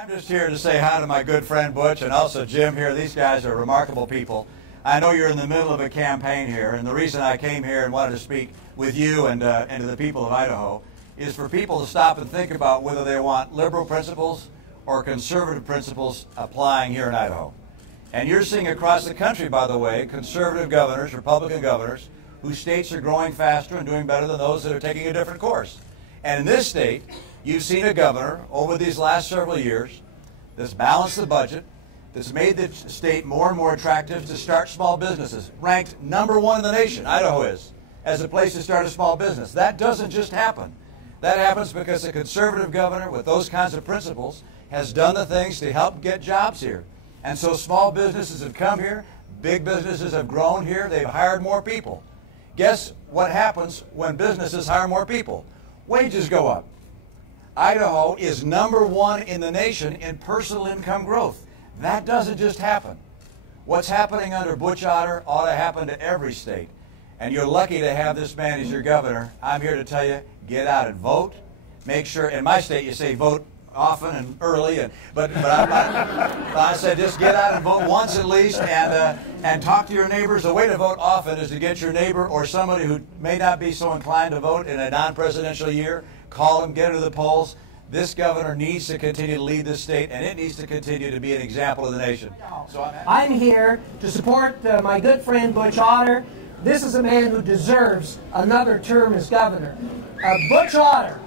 I'm just here to say hi to my good friend Butch and also Jim here. These guys are remarkable people. I know you're in the middle of a campaign here, and the reason I came here and wanted to speak with you and to the people of Idaho is for people to stop and think about whether they want liberal principles or conservative principles applying here in Idaho. And you're seeing across the country, by the way, conservative governors, Republican governors, whose states are growing faster and doing better than those that are taking a different course. And in this state, you've seen a governor over these last several years that's balanced the budget, that's made the state more and more attractive to start small businesses, ranked #1 in the nation, Idaho is, as a place to start a small business. That doesn't just happen. That happens because a conservative governor with those kinds of principles has done the things to help get jobs here. And so small businesses have come here, big businesses have grown here, they've hired more people. Guess what happens when businesses hire more people? Wages go up. Idaho is #1 in the nation in personal income growth. That doesn't just happen. What's happening under Butch Otter ought to happen to every state. And you're lucky to have this man as your governor. I'm here to tell you, get out and vote. Make sure, in my state you say vote often and early, but I said just get out and vote once at least, and talk to your neighbors. The way to vote often is to get your neighbor or somebody who may not be so inclined to vote in a non-presidential year, call them, get them to the polls. This governor needs to continue to lead this state, and it needs to continue to be an example of the nation. So I'm here to support my good friend Butch Otter. This is a man who deserves another term as governor. Butch Otter.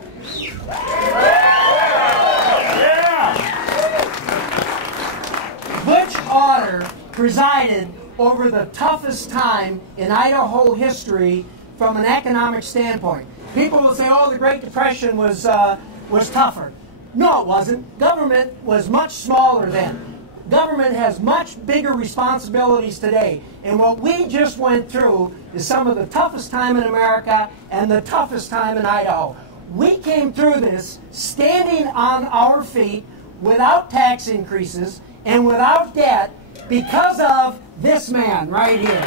Butch Otter presided over the toughest time in Idaho history from an economic standpoint. People will say, oh, the Great Depression was tougher. No, it wasn't. Government was much smaller then. Government has much bigger responsibilities today. And what we just went through is some of the toughest time in America and the toughest time in Idaho. We came through this standing on our feet without tax increases and without debt because of this man right here.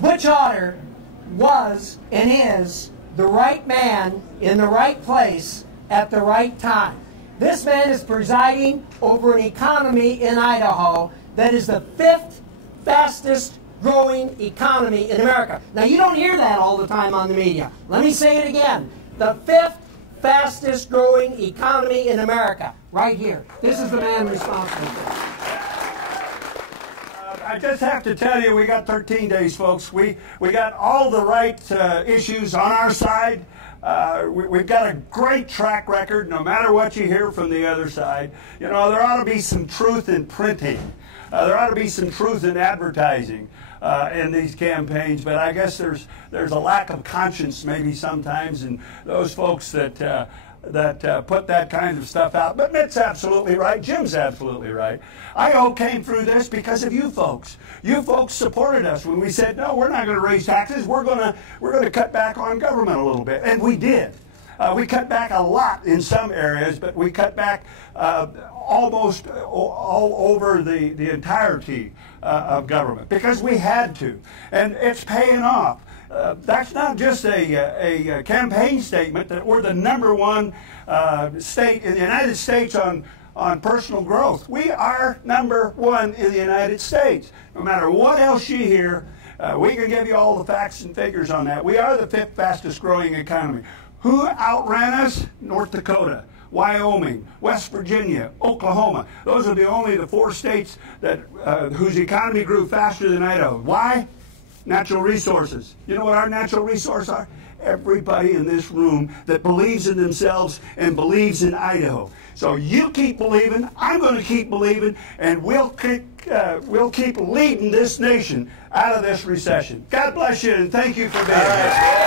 Butch Otter was and is the right man in the right place at the right time. This man is presiding over an economy in Idaho that is the 5th fastest growing economy in America. Now, you don't hear that all the time on the media. Let me say it again. The 5th fastest growing economy in America, right here. This is the man responsible for it. I just have to tell you, we got 13 days, folks. We got all the right issues on our side. We've got a great track record, no matter what you hear from the other side. You know, there ought to be some truth in printing. There ought to be some truth in advertising in these campaigns, but I guess there's a lack of conscience maybe sometimes in those folks that put that kind of stuff out. But Mitt's absolutely right. Jim's absolutely right. Idaho came through this because of you folks. You folks supported us when we said, no, we're not going to raise taxes. We're going to cut back on government a little bit, and we did. We cut back a lot in some areas, but we cut back almost all over the entirety of government because we had to, and it's paying off. That's not just a campaign statement that we're the #1 state in the United States on personal growth. We are #1 in the United States. No matter what else you hear, we can give you all the facts and figures on that. We are the 5th fastest growing economy. Who outran us? North Dakota, Wyoming, West Virginia, Oklahoma. Those are only the 4 states that whose economy grew faster than Idaho. Why? Natural resources. You know what our natural resources are? Everybody in this room that believes in themselves and believes in Idaho. So you keep believing, I'm going to keep believing, and we'll keep leading this nation out of this recession. God bless you, and thank you for being here.